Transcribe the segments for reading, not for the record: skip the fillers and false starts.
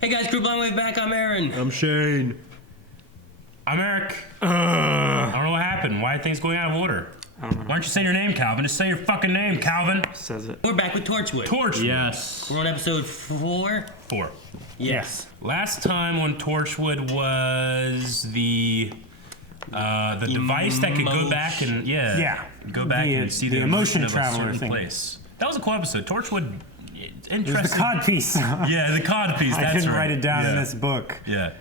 Hey guys, Group Line Wave back. I'm Aaron. I'm Shane. I'm Eric. I don't know what happened. Why are things going out of order? I don't know. Why don't you say your name, Calvin? Just say your fucking name, Calvin. Says it. We're back with Torchwood. Torchwood. Yes. We're on episode 4. 4. Yes. Last time on Torchwood was the device that could go back and go back and see the emotion of a certain place. That was a cool episode. Torchwood. Interesting. It was the cod piece. Yeah, the cod piece. I That's couldn't right. write it down in this book. Yeah.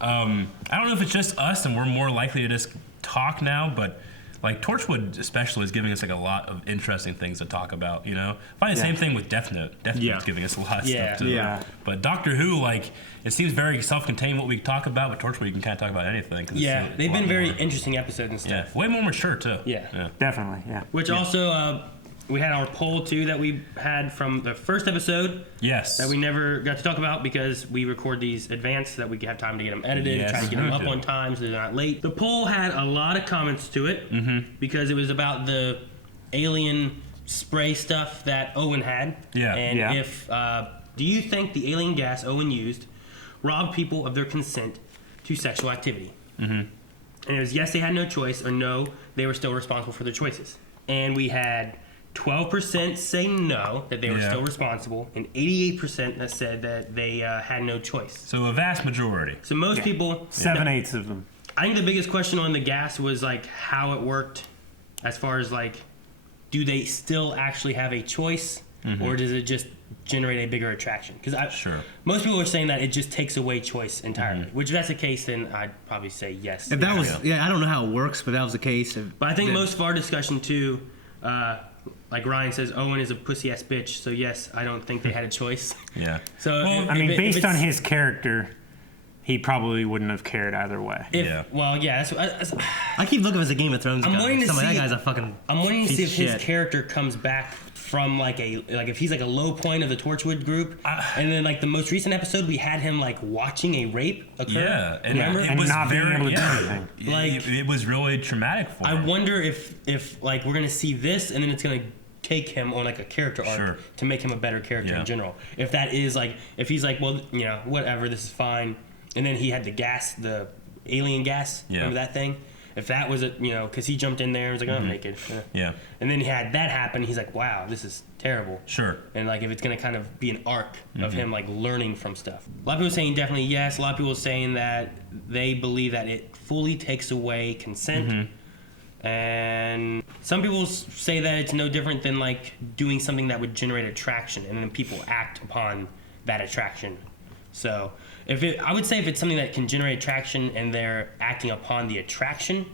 I don't know if it's just us and we're more likely to just talk now, but like Torchwood especially is giving us like a lot of interesting things to talk about, you know? I find the same thing with Death Note. Death Note's giving us a lot of stuff too. Yeah. But Doctor Who, like, it seems very self-contained what we talk about, but Torchwood you can kind of talk about anything. Yeah, they've been very interesting episodes and stuff. Yeah, way more mature too. Yeah. Definitely, yeah. Which also, we had our poll too that we had from the first episode. Yes. That we never got to talk about because we record these advanced so that we have time to get them edited and try to get them up on time so they're not late. The poll had a lot of comments to it because it was about the alien spray stuff that Owen had. Yeah. And if, do you think the alien gas Owen used robbed people of their consent to sexual activity? And it was yes, they had no choice, or no, they were still responsible for their choices. And we had 12% say no, that they were still responsible, and 88% that said that they had no choice. So a vast majority. So most people... 7/8 of them. I think the biggest question on the gas was like how it worked as far as like, do they still actually have a choice, or does it just generate a bigger attraction? Because most people are saying that it just takes away choice entirely. Which if that's the case, then I'd probably say yes. If that was, I don't know how it works, but that was the case. But I think most of our discussion too, like Ryan says, Owen is a pussy ass bitch. So yes, I don't think they had a choice. Yeah. So well, I mean, based on his character, he probably wouldn't have cared either way. Well, yeah. That's I keep looking at the Game of Thrones guy. That guy's a fucking. I'm waiting to see if shit. his character comes back from like if he's like a low point of the Torchwood group, and then like the most recent episode we had him like watching a rape occur. Yeah, and remember? it was not being very, able to do anything. Like it was really traumatic for him. I wonder if like we're gonna see this and then it's gonna take him on like a character arc to make him a better character in general. If that is like if he's like, well, you know, whatever, this is fine, and then he had the alien gas. Remember that thing? If that was because he jumped in there and was like, oh, I'm naked. Yeah. And then he had that happen. He's like, wow, this is terrible. Sure. And like, if it's going to kind of be an arc of him like learning from stuff. A lot of people saying definitely yes. A lot of people saying that they believe that it fully takes away consent. And some people say that it's no different than like doing something that would generate attraction, and then people act upon that attraction. So I would say if it's something that can generate attraction and they're acting upon the attraction,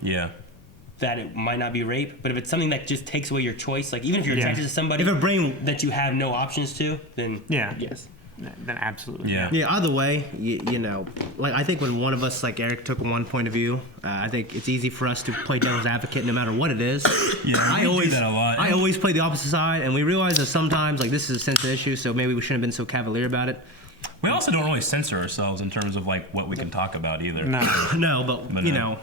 that it might not be rape. But if it's something that just takes away your choice, like even if you're attracted to somebody that you have no options to, then yes. Then absolutely. Yeah, either way, you know, like I think when one of us, like Eric, took one point of view, I think it's easy for us to play devil's advocate no matter what it is. I always do that a lot. I always play the opposite side, and we realize that sometimes, like, this is a sensitive issue, so maybe we shouldn't have been so cavalier about it. We also don't really censor ourselves in terms of like what we can talk about either. No, but you know,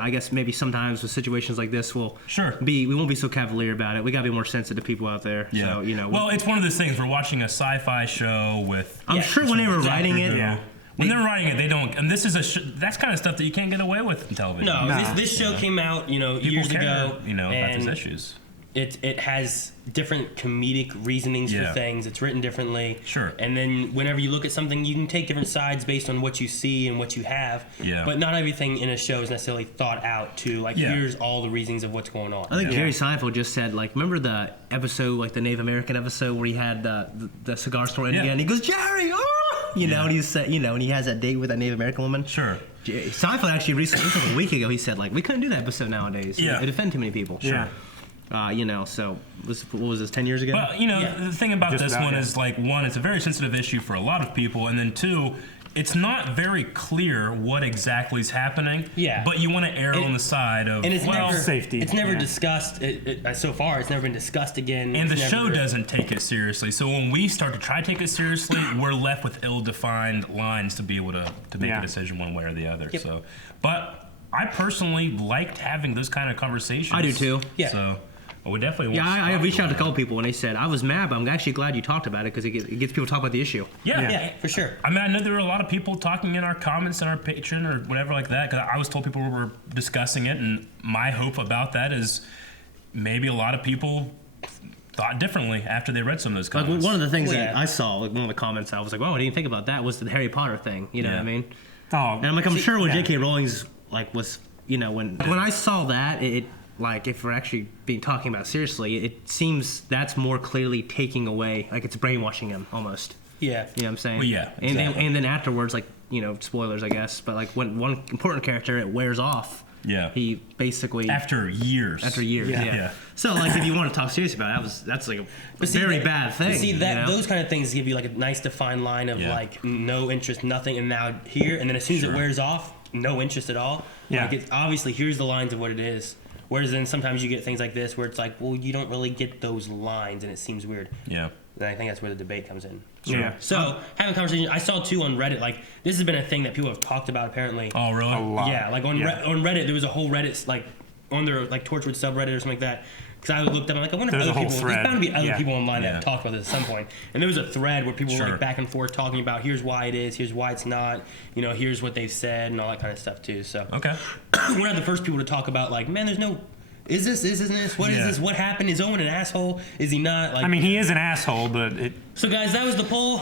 I guess maybe sometimes with situations like this, we won't be so cavalier about it. We gotta be more sensitive to people out there. Yeah. So, you know. Well, it's one of those things. We're watching a sci-fi show with. I'm sure when they were writing it. When they're writing it, they don't. And this is that's kind of stuff that you can't get away with in television. No, this show came out, years ago. About these issues. It has different comedic reasonings for things. It's written differently. Sure. And then whenever you look at something, you can take different sides based on what you see and what you have. Yeah. But not everything in a show is necessarily thought out to, like, here's all the reasons of what's going on. I think Jerry Seinfeld just said, like, remember the episode, like the Native American episode where he had the cigar store in again? And he goes, Jerry, and he said, and he has that date with that Native American woman. Sure. Seinfeld actually recently, like a week ago, he said, like, we couldn't do that episode nowadays. Yeah. It offended too many people. Sure. So what was this, 10 years ago? Well, the thing about this one is, like, one, it's a very sensitive issue for a lot of people, and then two, it's not very clear what exactly is happening. Yeah. But you want to err on the side of safety. It's never discussed. So far, it's never been discussed again. And the show doesn't take it seriously. So when we start to try to take it seriously, we're left with ill-defined lines to be able to make a decision one way or the other. Yep. So, but I personally liked having those kind of conversations. I do too. Yeah. So, Well, we definitely won't Yeah, I stop reached out to a doing couple people and they said I was mad, but I'm actually glad you talked about it because it gets people to talk about the issue. that. Yeah. Yeah, for sure. I mean, I know there were a lot of people talking in our comments on our Patreon or whatever like that, because I was told people were discussing it, and my hope about that is maybe a lot of people thought differently after they read some of those Like comments. one of the things Well, that yeah. I saw, like one of the comments, I was like, "Oh, I didn't think about that." Was the Harry Potter thing? You know what I Yeah. mean? Oh, And I'm like, I'm sure when yeah. J.K. Rowling's like was, you know, when I saw that, it like if we're actually being talking about it seriously, it seems that's more clearly taking away, like it's brainwashing him almost. Yeah. You know what I'm saying? Well, yeah, And exactly. then afterwards, like, you know, spoilers, I guess, but like when one important character it wears off. Yeah. He basically After years. yeah. So like if you want to talk serious about it, that's like a very bad thing. But see that you know? those kind of things give you like a nice defined line of Yeah. like no interest, nothing, and now here, and then as soon as it wears off, no interest at all. Yeah. Like it's obviously here's the lines of what it is. Whereas then sometimes you get things like this where it's like, well, you don't really get those lines, and it seems weird. Yeah. And I think that's where the debate comes in. Yeah. So having a conversation, I saw too on Reddit. Like this has been a thing that people have talked about apparently. Oh, really? A lot. Yeah, like on Yeah. on Reddit, there was a whole Reddit like on their like Torchwood subreddit or something like that. Because I looked up, I'm like, I wonder if There's a other whole people. thread. There's bound to be other Yeah. people online that Yeah. have talked about this at some point. And there was a thread where people were Sure. like back and forth talking about here's why it is, here's why it's not, you know, here's what they've said and all that kind of stuff too. So Okay. we're not the first people to talk about like, man, there's no. Is this? Isn't this? What is Yeah. this? What happened? Is Owen an asshole? Is he not? Like, I mean, he is an asshole, but it. so guys, that was the poll.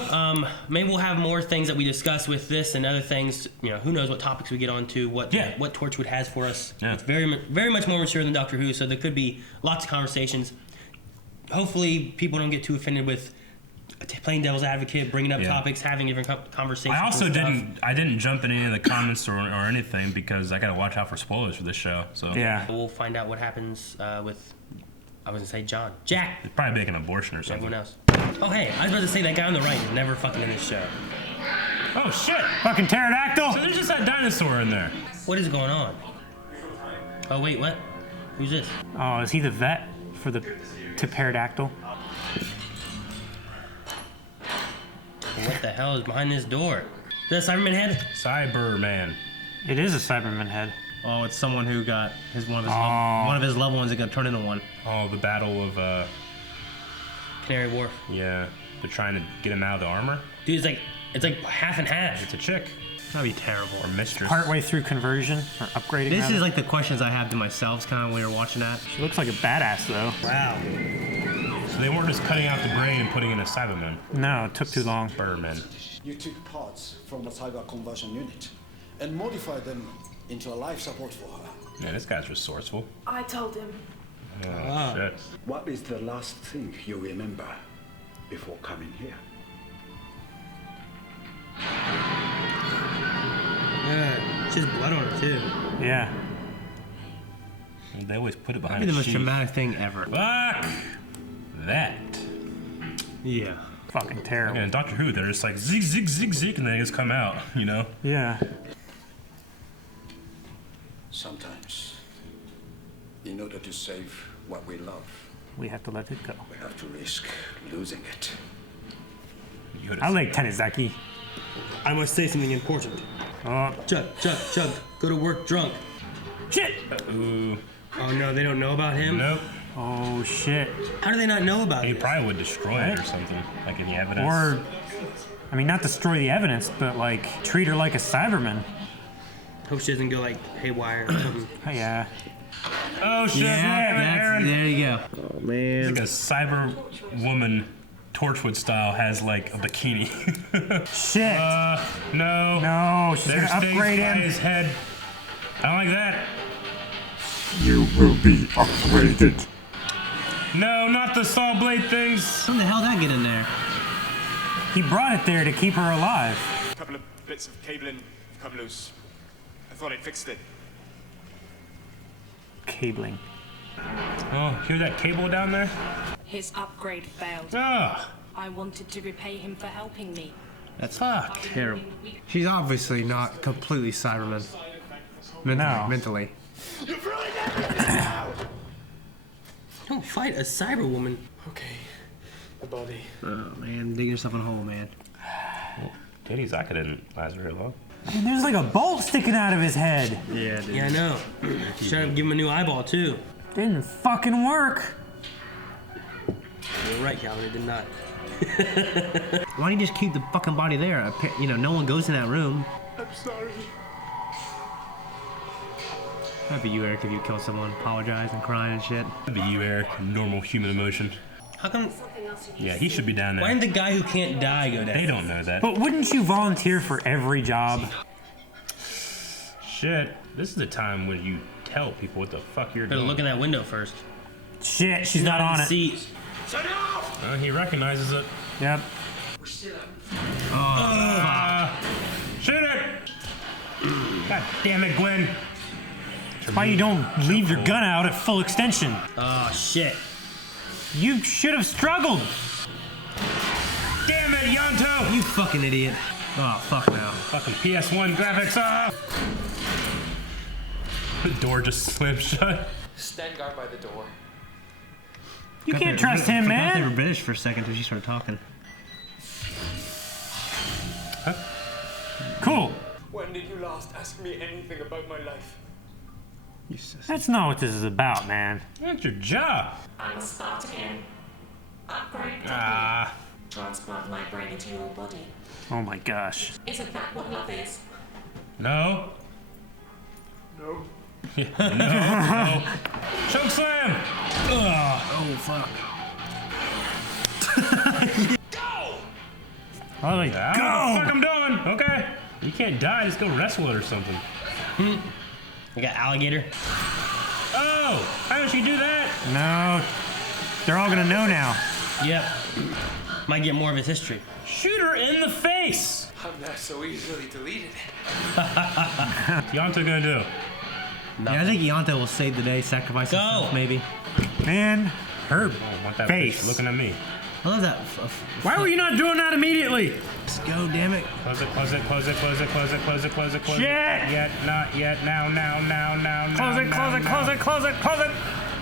Maybe we'll have more things that we discuss with this and other things. You know, who knows what topics we get onto? What Torchwood has for us. Yeah. It's very much more mature than Doctor Who, so there could be lots of conversations. Hopefully, people don't get too offended with playing devil's advocate, bringing up Yeah. topics, having different conversations. I also and stuff. didn't jump in any of the comments or anything because I gotta watch out for spoilers for this show. So Yeah. We'll find out what happens with. I was gonna say Jack. They'd probably make an abortion or something. Everyone else. Oh hey, I was about to say that guy on the right is never fucking in this show. Oh shit! Fucking pterodactyl! So there's just that dinosaur in there. What is going on? Oh wait, what? Who's this? Oh, is he the vet for the pterodactyl? What the hell is behind this door? Is that Cyberman head? Cyberman. It is a Cyberman head. Oh, it's someone who got one Oh. of his loved ones that got turned into one. Oh, the battle of Canary Wharf. yeah. They're trying to get him out of the armor. Dude, it's like half and half. It's a chick That'd be terrible. or mistress. Partway through conversion or upgrading. This rather. is like the questions I have to myself, kind of when we were watching that. She looks like a badass though. Wow. So they weren't just cutting out the brain and putting in a Cyberman. No, it took too long. Cyberman. You took parts from the cyber conversion unit and modified them into a life support for her. Man, this guy's resourceful. I told him. Oh shit. What is the last thing you remember before coming here? Yeah, she has blood on her too. Yeah. They always put it behind That'd be the a most sheath. dramatic thing ever. Fuck that. Yeah. Fucking terrible. And Doctor Who, they're just like zig zig zig zig, and they just come out. You know. Yeah. Sometimes, in order to save what we love, We have to let it go. we have to risk losing it. You could've I like Tanizaki. I must say something important. Oh, Chug. Go to work drunk. shit! Ooh. Oh no, they don't know about him? Nope. Oh, shit. How do they not know about He it? probably would destroy it or something, like any evidence. Or, I mean, not destroy the evidence, but like treat her like a Cyberman. Hope she doesn't go like haywire or something. Oh, yeah. oh shit! Aaron. There you go. Oh man. Like a Cyberwoman, Torchwood style, has like a bikini. Shit! No. No, she's There's gonna things upgrade by him. his head. I don't like that. You will be upgraded. No, not the saw blade things. How the hell did that get in there? He brought it there to keep her alive. A couple of bits of cabling have come loose. I thought I'd fixed it. Cabling. Oh, hear that cable down there? His upgrade failed. Ah, I wanted to repay him for helping me. That's fuck. terrible. She's obviously not completely Cyberman. No. Mentally. Don't fight a Cyberwoman. Okay. The body. Oh man, digging yourself in a hole, man. Titties, I couldn't last very long. And there's like a bolt sticking out of his head. Yeah, dude. Yeah, I know. She's trying to give him a new eyeball too. Didn't fucking work. You're right, Calvin. It did not. Why don't you just keep the fucking body there? You know, no one goes in that room. I'm sorry. That'd be you, Eric, if you kill someone, apologize and cry and shit. That'd be you, Eric. Normal human emotion. How come? Yeah, he should be down Why there. didn't the guy who can't die go down? They don't know that. But wouldn't you volunteer for every job? Shit. This is the time when you tell people what the fuck you're Better doing. look in that window first. Shit, she's not on it. Seat. He recognizes it. Yep. Shoot it! God damn it, Gwen. Why you don't leave your gun out at full extension? Oh shit. You should have struggled. Damn it, Ianto! You fucking idiot. Oh, fuck now. Fucking PS1 graphics off! The door just slammed shut. Stand guard by the door. You can't trust him, They were man. British for a second until she started talking. Cool. When did you last ask me anything about my life? That's not what this is about, man. That's your job. I must start again. Upgrade Ah. transplant my brain into your body. Oh my gosh. Isn't that what love is? No. No. No. Choke slam! Ugh. Oh, fuck. Oh, like, I don't know what the fuck I'm doing. Okay. You can't die. Just go wrestle it or something. We got alligator. Oh! How did she do that? no. They're all gonna know now. Yep. Might get more of his history. Shoot her in the face! I'm not so easily deleted. Ianto gonna do? Yeah, I think Ianto will save the day, sacrifice Go. himself, maybe. Man, her I want that face. bitch looking at me. I love that. Why were you not doing that immediately? Let's go, damn it. Close it, close it, close it, close it, close it, close it, close it, close it. Shit! Yet, not yet, now, now, now, now, now. Close it, close it, close it, close it, close it.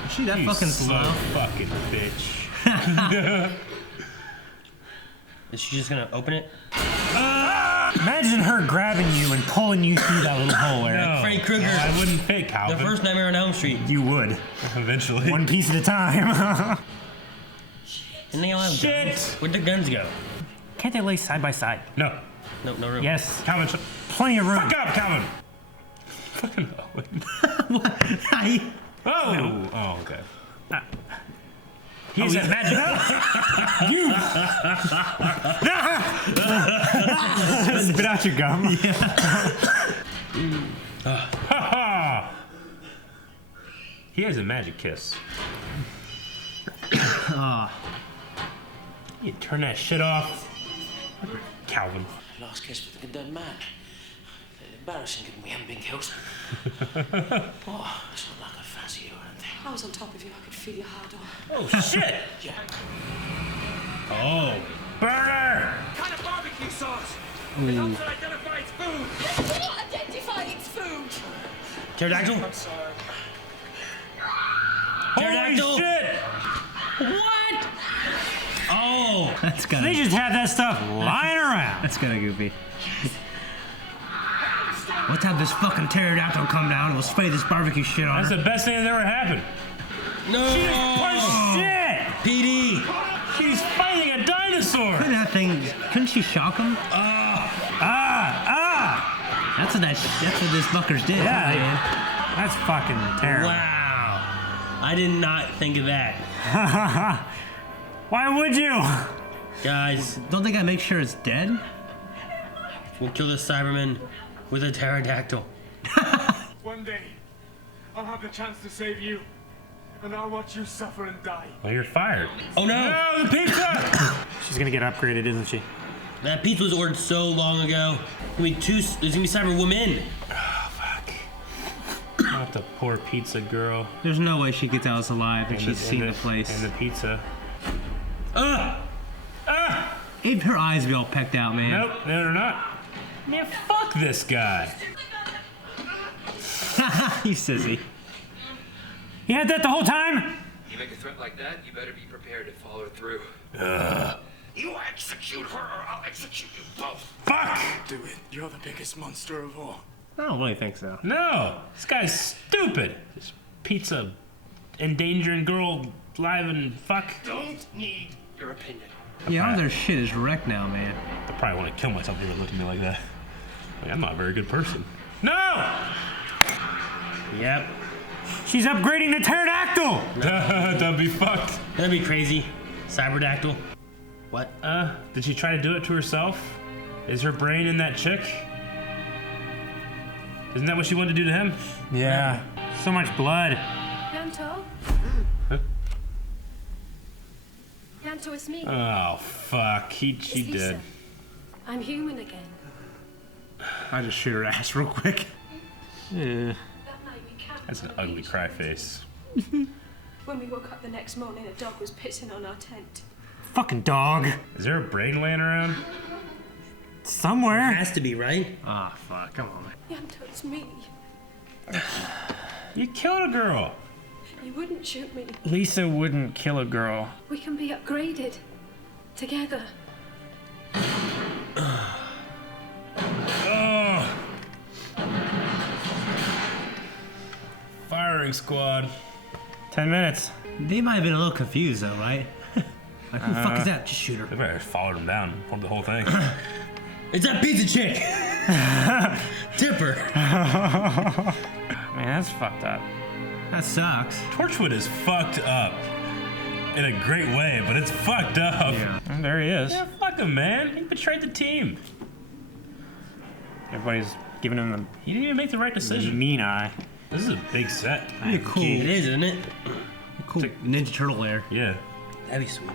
Is she that You fucking slow slow? fucking bitch. Is she just gonna open it? Imagine her grabbing you and pulling you through that little hole, Eric. No. Freddy Krueger. No, I wouldn't fit The Calvin. first Nightmare on Elm Street. You would. Eventually. One piece at a time. And they all have Shit. guns. Where'd the guns go? Can't they lay side by side? No. No, no room. Yes. Calvin, Plenty of room. fuck up, Calvin. Fucking Owen. Oh. Oh, okay. He's a magic. You. Spit out your gum. Ha ha. He has a magic kiss. You turn that shit off. Calvin. Last kiss with a condemned man. Embarrassing given we haven't been killed. Oh, it's not like I fancy you or anything. I was on top of you. I could feel your hard on. Oh shit! Yeah. Oh. Burner! Kind of barbecue sauce. It helps to identify its food. What? Identify its food. Pterodactyl? I'm sorry. Holy Pterodactyl? shit! What? Oh. That's kind They of. just had that stuff lying around. That's kind of goofy. Let's have this fucking pterodactyl come down and we'll spray this barbecue shit on That's her. the best thing that's ever happened. No. Shit! PD. She's fighting a dinosaur! Couldn't that thing? Couldn't she shock him? That's what this fuckers did. Yeah, huh, man? That's fucking terrible. Wow. I did not think of that. Why would you? Guys, Don't think I make sure it's dead? we'll kill the Cyberman with a pterodactyl. One day, I'll have the chance to save you, and I'll watch you suffer and die. Well, you're fired. Oh no. No, the pizza! She's gonna get upgraded, isn't she? That pizza was ordered so long ago. There's gonna be Cyberwoman. Oh, fuck. Not the poor pizza girl. There's no way she gets out alive if she's seen the place. And the pizza. If her eyes be all pecked out, man. Nope, they're not. Man, fuck this guy. You sissy. You had that the whole time? You make a threat like that, you better be prepared to follow through. You execute her, or I'll execute you both. Fuck! Do it. You're the biggest monster of all. I don't really think so. No, this guy's stupid. This pizza endangering girl live and fuck. Don't need your opinion. Yeah, all their shit is wrecked now, man. I probably want to kill myself if you look at me like that. Like, I'm not a very good person. No! Yep. She's upgrading the pterodactyl. That'd be fucked. That'd be crazy. Cyberdactyl. What? Did she try to do it to herself? Is her brain in that chick? Isn't that what she wanted to do to him? Yeah. So much blood. Ianto? Huh? Ianto, it's me. Oh, fuck. She It's did. Lisa. I'm human again. I just shoot her ass real quick. Yeah. That night we camped That's an on the ugly beach. cry face. When we woke up the next morning, a dog was pissing on our tent. Fucking dog. Is there a brain laying around? Somewhere. It has to be, right? Ah, fuck. Come on. Ianto, it's me. You killed a girl. You wouldn't shoot me. Lisa wouldn't kill a girl. We can be upgraded. Together. Oh. Firing squad. 10 minutes. They might have been a little confused, though, right? Like, who the fuck is that? Just shoot her. They better followed him down for the whole thing. It's that pizza chick. Dipper. Man, that's fucked up. That sucks. Torchwood is fucked up. In a great way, but it's fucked up. Yeah. And there he is. Yeah, fuck him, man. He betrayed the team. Everybody's giving him He didn't even make the right the decision. mean eye. This is a big set. Pretty cool. It is, isn't it? Cool. Ninja Turtle there. Yeah. That'd be sweet.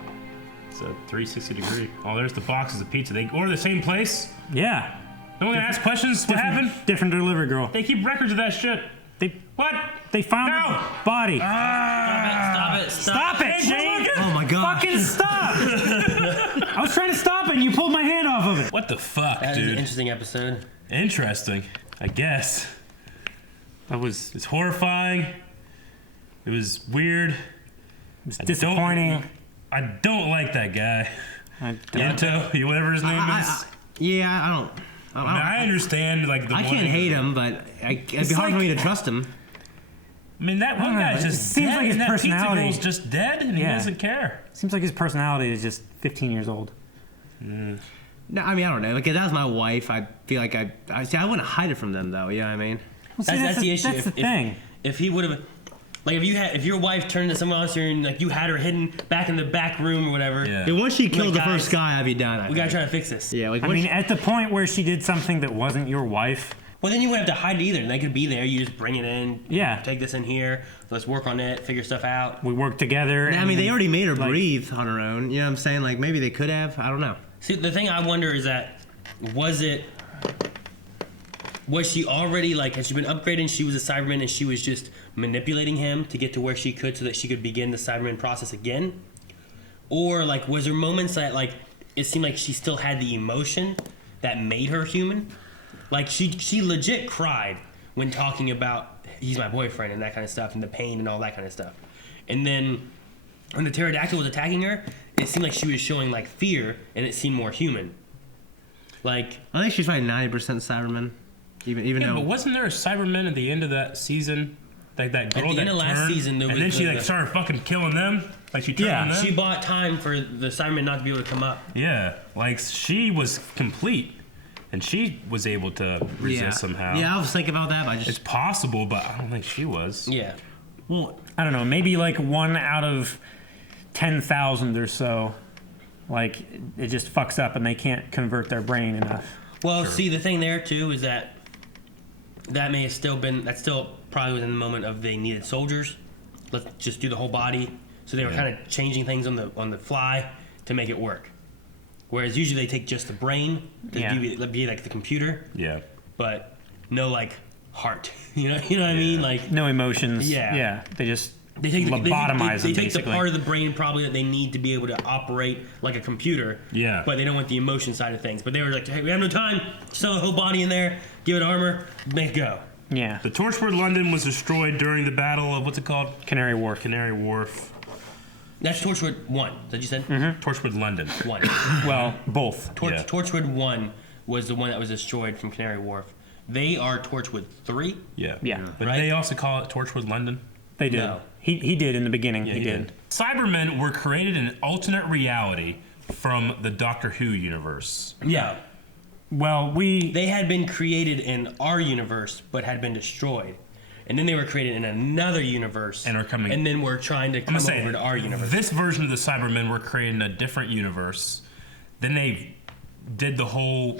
It's a 360 degree. Oh, there's the boxes of pizza. They order the same place? Yeah. No one ask questions? What happened? Different delivery girl. They keep records of that shit. What? They found No! her body. Stop it. Stop it, Shane! Oh my god. Fucking stop! I was trying to stop it and you pulled my hand off of it. What the fuck, That was an dude? interesting episode. Interesting, I guess. That was It's horrifying. It was weird. disappointing. I don't like that guy. Ianto, whatever his name is. Yeah, I don't. I mean, I understand, like, the I one. can't hate him, but it'd be hard for me to trust him. I mean, that one I don't guy's know, it just seems dead, like his and that pizza personality- girl's just dead, and he Yeah. doesn't care. Seems like his personality is just 15 years old. No, I mean, I don't know. Like, if that was my wife, I feel like I wouldn't hide it from them, though. You know what I mean? Well, see, That's the issue. That's the thing. If he would have, like, if your wife turned to someone else and like you had her hidden back in the back room or whatever. Yeah. And once she killed the guys, first guy, I'd be done. We gotta try to fix this. Yeah, like I mean, at the point where she did something that wasn't your wife. Well, then you wouldn't have to hide it either. They could be there. You just bring it in. Yeah. Take this in here. Let's work on it. Figure stuff out. We worked together. I mean, they already made her like- breathe on her own. You know what I'm saying? Like, maybe they could have. I don't know. See, the thing I wonder is that was she already like had she been upgraded and she was a Cyberman and she was just manipulating him to get to where she could so that she could begin the Cyberman process again? Or like was there moments that like it seemed like she still had the emotion that made her human? Like she legit cried when talking about he's my boyfriend and that kind of stuff and the pain and all that kind of stuff. And then when the pterodactyl was attacking her, it seemed like she was showing like fear and it seemed more human. Like I think she's probably 90% Cyberman. Even Yeah, though. but wasn't there a Cyberman at the end of that season? Like that girl At the that end of last turned, season, there and was then she the- like started fucking killing them. Like she turned on them. she bought time for the Cyberman not to be able to come up. Yeah, like she was complete, and she was able to resist somehow. Yeah, I was thinking about that, but I just. It's possible, but I don't think she was. Yeah. Well, I don't know. Maybe like 1 out of 10,000 or so. Like it just fucks up and they can't convert their brain enough. Well, see, the thing there too is that may have still been that's still probably within the moment of they needed soldiers. Let's just do the whole body. So they were kind of changing things on the fly to make it work. Whereas usually they take just the brain to be like the computer, Yeah. but no like heart. You know what I mean? Like No emotions. Yeah. Yeah. They just they take lobotomize they them, take the basically. part of the brain probably that they need to be able to operate like a computer. Yeah. But they don't want the emotion side of things. But they were like, hey, we have no time. Sew the whole body in there. Give it armor. Make it go. Yeah. The Torchwood London was destroyed during the battle of what's it called? Canary Wharf. Canary Wharf. That's Torchwood 1. Is that what you said? Torchwood London. 1. Well, both. Yeah. Torchwood 1 was the one that was destroyed from Canary Wharf. They are Torchwood 3. Yeah. Yeah. But Right? they also call it Torchwood London. They did. No. He did in the beginning. Yeah, he did. Cybermen were created in an alternate reality from the Doctor Who universe. Yeah. Well, they had been created in our universe, but had been destroyed, and then they were created in another universe, and are coming. And then we're trying to come over to our universe. This version of the Cybermen were created in a different universe. Then they did the whole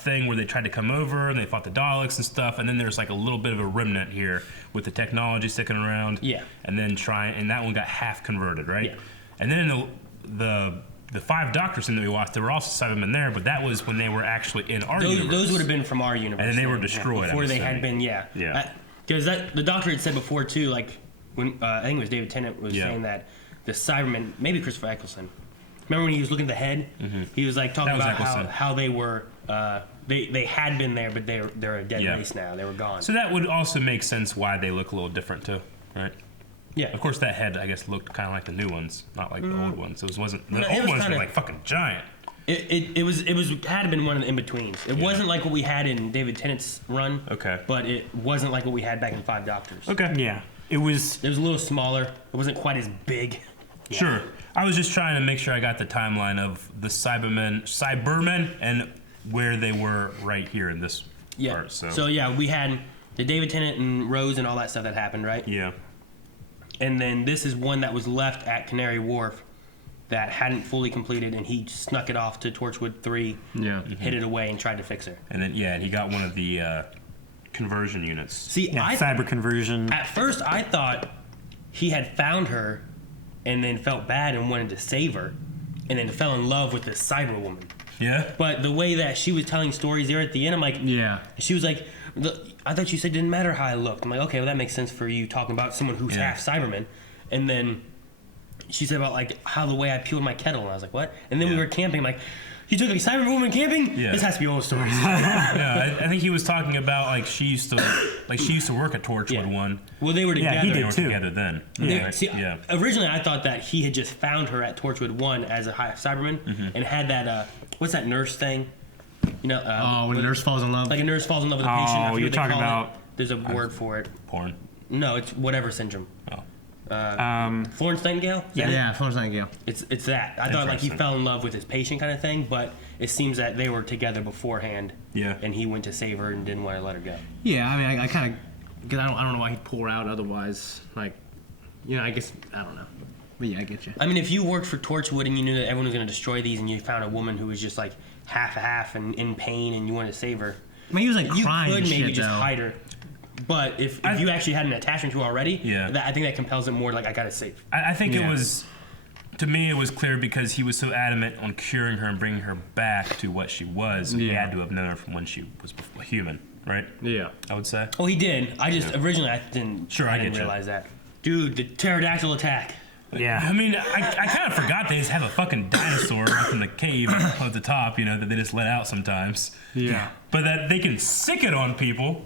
thing where they tried to come over and they fought the Daleks and stuff. And then there's like a little bit of a remnant here with the technology sticking around. Yeah. And then and that one got half converted, right? Yeah. And then the 5 Doctors that we watched, there were also Cybermen there, but that was when they were actually in our universe. Those would have been from our universe. And then they were destroyed. Before they had been, Yeah. Because the Doctor had said before too, like when I think it was David Tennant was saying that the Cybermen, maybe Christopher Eccleston. Remember when he was looking at the head? Mm-hmm. He was like talking about how they were they had been there, but they're a dead race now. They were gone. So that would also make sense why they look a little different too, right? Yeah. Of course, that head I guess looked kind of like the new ones, not like the old ones. It wasn't the old ones were like fucking giant. It had been one of the in betweens. It wasn't like what we had in David Tennant's run. Okay. But it wasn't like what we had back in 5 Doctors. Okay. Yeah. It was a little smaller. It wasn't quite as big. Yeah. Sure. I was just trying to make sure I got the timeline of the Cybermen and where they were right here in this part. So yeah, we had the David Tennant and Rose and all that stuff that happened, right? Yeah. And then this is one that was left at Canary Wharf that hadn't fully completed, and he snuck it off to Torchwood 3, hid it away, and tried to fix it. And then, and he got one of the conversion units. See, cyber conversion. At first, I thought he had found her and then felt bad and wanted to save her, and then fell in love with this Cyberwoman. Yeah? But the way that she was telling stories there at the end, I'm like... Yeah. She was like... I thought you said it didn't matter how I looked. I'm like, okay, well, that makes sense for you talking about someone who's half Cyberman. And then she said about, like, how the way I peeled my kettle. And I was like, what? And then we were camping. I'm like, you took a Cyberwoman camping? Yeah. This has to be old stories. I think he was talking about, like, she used to work at Torchwood 1. Well, they were together. Yeah, he did they were too. together then. Yeah. See, originally I thought that he had just found her at Torchwood 1 as a half Cyberman and had that, what's that nurse thing? You know, when a nurse falls in love. Like a nurse falls in love with a patient. I forget you're what they talking call about... it. There's a word for it. Porn? No, it's whatever syndrome. Oh. Florence Nightingale? Yeah, Florence Nightingale. It's that. I thought like he fell in love with his patient kind of thing, but it seems that they were together beforehand. Yeah. And he went to save her and didn't want to let her go. Yeah, I mean, I kind of, because I don't know why he'd pull her out otherwise. Like, you know, I guess, I don't know. But yeah, I get you. I mean, if you worked for Torchwood and you knew that everyone was going to destroy these and you found a woman who was just like half and in pain and you wanted to save her. I mean, he was like crying You could and maybe shit, just though. hide her. But if you actually had an attachment to her already, I think that compels it more like, I got to save. I think it was, to me, it was clear because he was so adamant on curing her and bringing her back to what she was. He had to have known her from when she was a human, right? Yeah. I would say. Oh, he did. I just, originally, I didn't realize that. Dude, the pterodactyl attack. Yeah. I mean, I kind of forgot they just have a fucking dinosaur up in the cave at the top, you know, that they just let out sometimes. Yeah. But that they can sick it on people.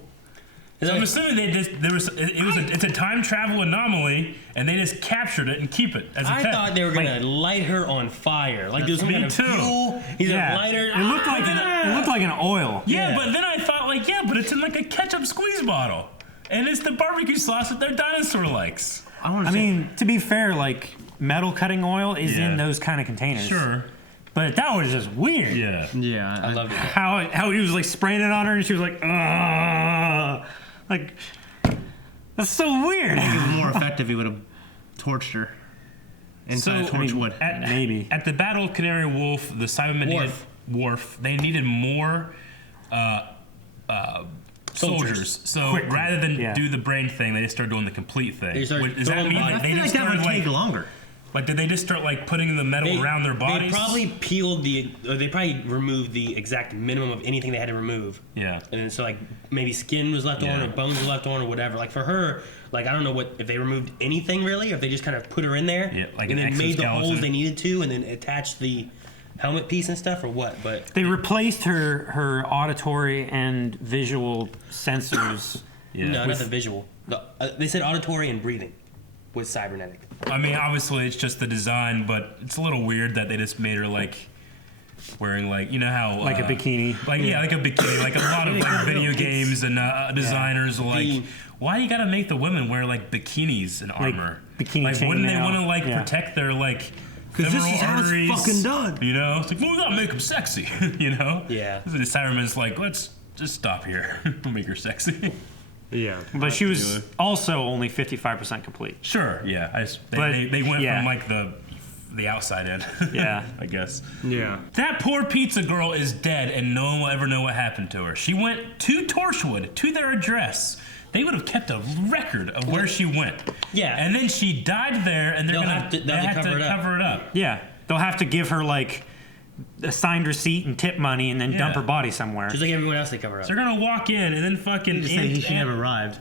So I'm assuming it's a time travel anomaly, and they just captured it and keep it as a pet. I thought they were gonna light her on fire, like there's some kind of fuel. He's gonna light her. It looked like an oil. Yeah, but then I thought but it's in like a ketchup squeeze bottle, and it's the barbecue sauce that their dinosaur likes. I mean, to be fair, like metal cutting oil is in those kind of containers. Sure. But that was just weird. Yeah. Yeah. I loved it. How he was like spraying it on her and she was like, ugh. Like, that's so weird. I think it was more effective if he would have torched her inside Torchwood. Maybe. At the Battle of Canary Wharf, the Cybermen needed they needed more soldiers. So rather than do the brain thing, they just started doing the complete thing. Does that mean I feel like that would take longer. Like, did they just start like putting the metal around their bodies? They probably peeled they probably removed the exact minimum of anything they had to remove. Yeah. And then so like maybe skin was left on or bones were left on or whatever. Like for her, like I don't know if they removed anything really, or if they just kind of put her in there like and then made the exoskeleton. holes they needed to, and then attached the helmet piece and stuff, or what? But they replaced her auditory and visual sensors. No, not the visual. They said auditory and breathing was cybernetic. I mean, obviously it's just the design, but it's a little weird that they just made her like wearing like, you know how like a bikini. Like like a bikini, like a lot of like video games bikinis and designers like. Why you gotta make the women wear like bikinis and armor? Bikini like, wouldn't they want to like Yeah. protect their like Because this femoral is how arteries? it's fucking done. You know, it's like, well, we gotta make them sexy. You know? Yeah. So the Cyberman's like, let's just stop here. We'll make her sexy. Yeah. But she was also only 55% complete. Sure. Yeah. But, They went yeah. from like the outside in. Yeah. I guess. Yeah. That poor pizza girl is dead, and no one will ever know what happened to her. She went to Torchwood, to their address. They would have kept a record of where she went. Yeah. And then she died there, and They'll they'll have to cover it up. Yeah. They'll have to give her like a signed receipt and tip money and then dump Yeah. her body somewhere. Just like everyone else they cover up. So they're gonna walk in, and then fucking. She never arrived.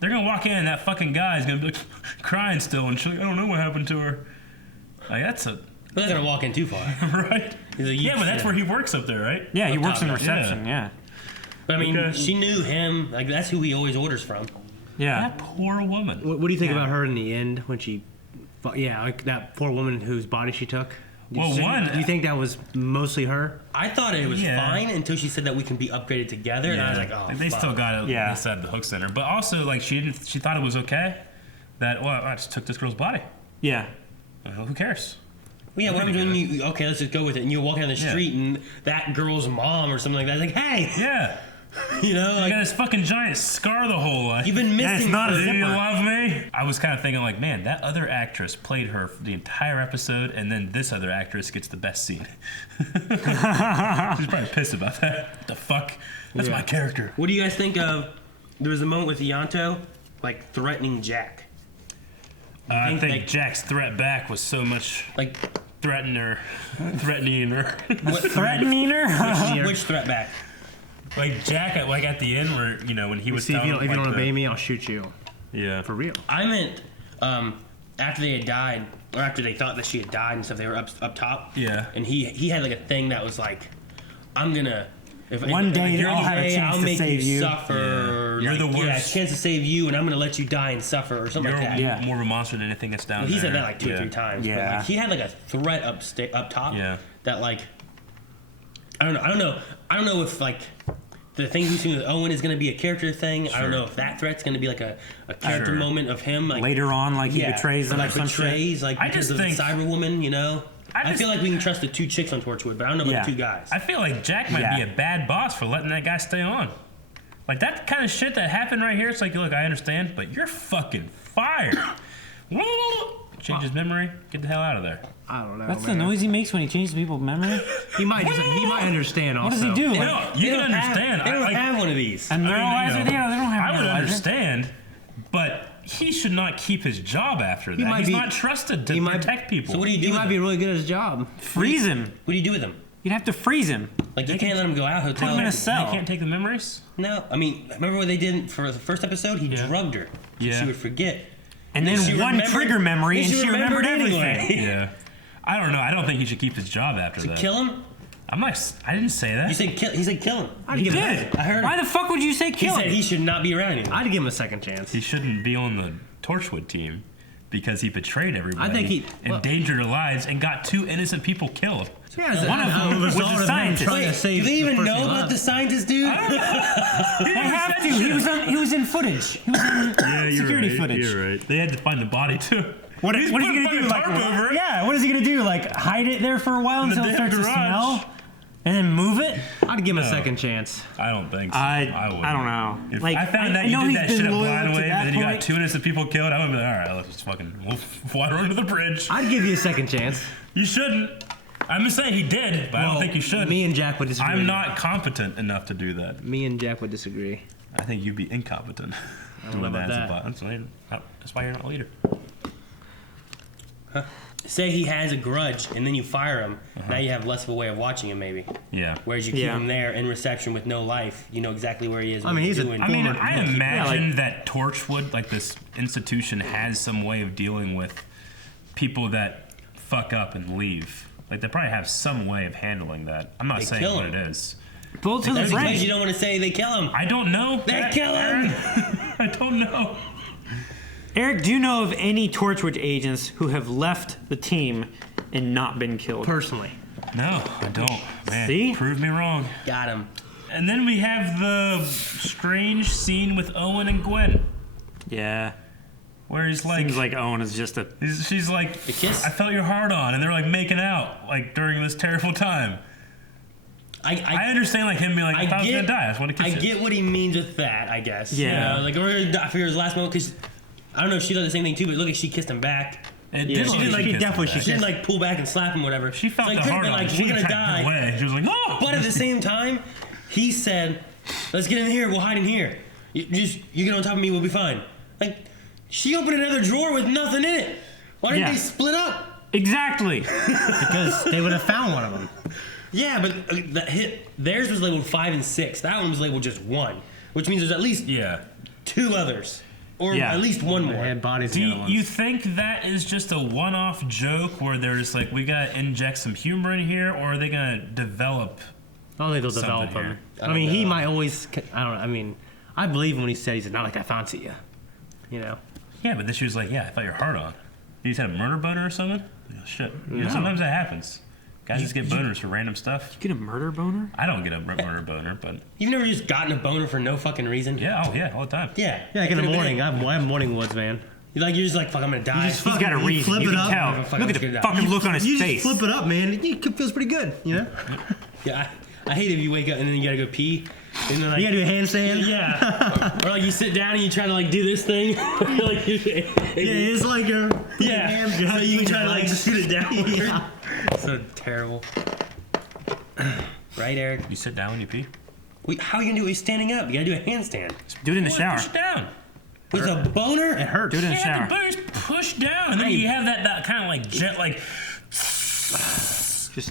They're gonna walk in, and that fucking guy's gonna be like crying still, and she's like, I don't know what happened to her. Like that's a. They're not gonna walk in too far. Right? He's like, Yeah, but that's where he works up there, right? Yeah, he Up works top, in yeah. reception. Yeah. But I mean, Because- she knew him. Like that's who he always orders from. Yeah. That poor woman. What do you think Yeah. about her in the end when she? Yeah, like that poor woman whose body she took. Do you think that was mostly her? I thought it was Yeah. fine until she said that we can be upgraded together, and I was like, oh, they fuck. still got it Yeah. inside the hook center. But also, like, she thought it was okay that, well, I just took this girl's body. Yeah. Well, who cares? Well, yeah, what happens when you, okay, let's just go with it, and you're walking down the Yeah. street, and that girl's mom or something like that is like, hey, Yeah. you know, I like, got this fucking giant scar the whole life. you've been Yeah, it's missing. not a Do you zipper. love me? I was kind of thinking, like, man, that other actress played her for the entire episode, and then this other actress gets the best scene. She's probably pissed about that. What the fuck? That's my character. What do you guys think of? There was a moment with Ianto, like threatening Jack. I think, think like- Jack's threat back was so much Like, threatening her. Threatening her? which threat back? Like Jack, at the end, where when he was See, if you telling, don't like, obey me, I'll shoot you. yeah, For real. I meant after they had died, or after they thought that she had died and stuff. They were up top. Yeah. And he had like a thing that was like, I'm gonna. One day you're I'll have a gay, chance I'll to make save you. suffer. or, You're like, the Yeah, worst. chance to save you, and I'm gonna let you die and suffer, or something you're like that. Yeah. more of a monster than anything that's down there. He said that like two or Yeah. three times. But Yeah. like, he had like a threat up top. Yeah. That like, I don't know if like the thing he's doing with Owen is gonna be a character thing. I don't know if that threat's gonna be like a character Sure. moment of him like Later on, like he betrays them like or some shit. betrays like I because just of think- the Cyberwoman. You know. I just- feel like we can trust the two chicks on Torchwood, but I don't know about Yeah. the two guys. I feel like Jack might be Yeah. a bad boss for letting that guy stay on. Like that kind of shit that happened right here. It's like, look, I understand, but you're fucking fired. Change his memory. Get the hell out of there. I don't know. That's the man. noise he makes when he changes people's memory. He might understand. What Also, does he do? They Like, don't- You they can don't have- understand. They don't Like, have one of these. a neuralizer? you know, Yeah, they don't have I a would neuralizer. understand, but he should not keep his job after that. might He's be- not trusted to he might- protect people. So what do you do? He with might him? be really good at his job. Freeze him. What do you do with him? You'd have to freeze him. Like you can't let him go out. He'll Put him tell in a him. cell. You can't take the memories? No, I mean, remember what they did for the first episode? He drugged her. So Yeah. she would forget. And then She one remembered- trigger memory, and she she remembered remembered everything. anyway. Yeah. I don't know. I don't think he should keep his job after that. Kill him? I'm not. I didn't say that. You said kill. He said kill him. He did. I heard Why him. the fuck would you say He kill said him? he should not be around anymore. I'd give him a second chance. He shouldn't be on the Torchwood team because he betrayed everybody. I think he- well- endangered their lives and got 2 innocent people killed. Yeah, One of them was a scientist. Wait, do they even know about the scientist, dude? They have to. He was in footage. He was in security footage. You're right. They had to find the body too. What is he gonna do? Like, yeah, what is he gonna do? Like hide it there for a while until it damn starts to garage. smell, and then move it? I'd give him a second chance. I don't think so. I wouldn't. don't know. If Like, I found that I you know did he's that been shit at loyal Blind to Wave that and then you got point. 2 innocent people killed, I would be like, all right, let's just fucking water under the bridge. I'd give you a second chance. You shouldn't. I'm just saying he did, but I don't think you should. Me and Jack would disagree. I'm not competent enough to do that. Me and Jack would disagree. I think you'd be incompetent don't know about that. That's why you're not a leader. Say he has a grudge and then you fire him. Now you have less of a way of watching him, maybe. Yeah. Whereas you keep Yeah. him there in reception with no life. You know exactly where he is. I what mean, he's a- doing. I mean, Former- I yeah, imagine that Torchwood, like this institution, has some way of dealing with people that fuck up and leave. Like they probably have some way of handling that. I'm not They saying kill what him. it is. Pull to the That's because brain. you don't want to say they kill him. I don't know. They kill him. I don't know. Eric, do you know of any Torchwood agents who have left the team and not been killed? Personally. No, I don't. Man, See? prove me wrong. Got him. And then we have the strange scene with Owen and Gwen. Yeah. Where he's like... Seems like Owen is just a... She's like, a kiss? I felt your heart on. And they're like making out like during this terrible time. I understand like him being like, I thought I was going to die. I just want to kiss you. I get what he means with that, I guess. Yeah. You know, like, we're going to die for his last moment because... I don't know if she does the same thing too, but look, she kissed him back. She didn't like pull back and slap him, or whatever. She felt like, the heart on. like, She we're gonna die. Away. She was like, no. But at the same time, he said, "Let's get in here. We'll hide in here. You get on top of me. We'll be fine." Like, she opened another drawer with nothing in it. Why didn't they split up? Exactly. Because they would have found one of them. Yeah, but theirs was labeled 5 and 6. That one was labeled just 1, which means there's at least 2 others. Or at least one more. Do you think that is just a one-off joke where there's like, we gotta inject some humor in here, or are they gonna develop? Oh, they'll develop him. I mean, he might always. I don't know. I mean, I believe him when he said he's not like I fancy you. You know. Yeah, but then she was like, "Yeah, I felt your heart on." You just had a murder boner or something? Oh, shit. You know, sometimes that happens. Guys just get boners for random stuff. You get a murder boner? I don't get a murder boner, but... You've never just gotten a boner for no fucking reason? Yeah, all the time. Yeah. Yeah, like in the morning. I have morning woods, man. You're just like, fuck, I'm gonna die. He's got a reason. Flip You it can up. tell. Look at the fucking look on his You face. just flip it up, man. It feels pretty good, you know? Yeah, I hate if you wake up and then you gotta go pee. And then, like, you gotta do a handstand? Yeah. Or like you sit down and you try to like do this thing. Like, it's like your hands so you can try to like legs. shoot it down. Yeah. So terrible. Right, Eric? You sit down when you pee? How are you gonna do it standing up? You gotta do a handstand. Do it in the shower. Push down. With a boner? It hurts. Do it in the shower. The boner's push down, and then you have that kind of like jet, like... Just piss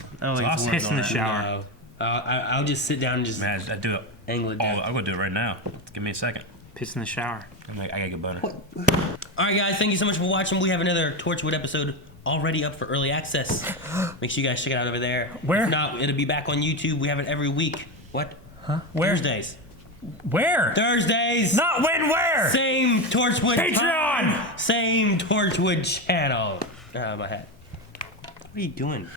in the shower. No. I'll just sit down and just Man, I do it. angle it down. I'm gonna do it right now. Give me a second. Piss in the shower. I'm like, I gotta get boner. Alright guys, thank you so much for watching. We have another Torchwood episode already up for early access. Make sure you guys check it out over there. Where? If not, it'll be back on YouTube. We have it every week. What? Huh? Where? Thursdays. Where? Thursdays. Not when, where? Same Torchwood. Patreon. Same Torchwood channel. My hat. What are you doing?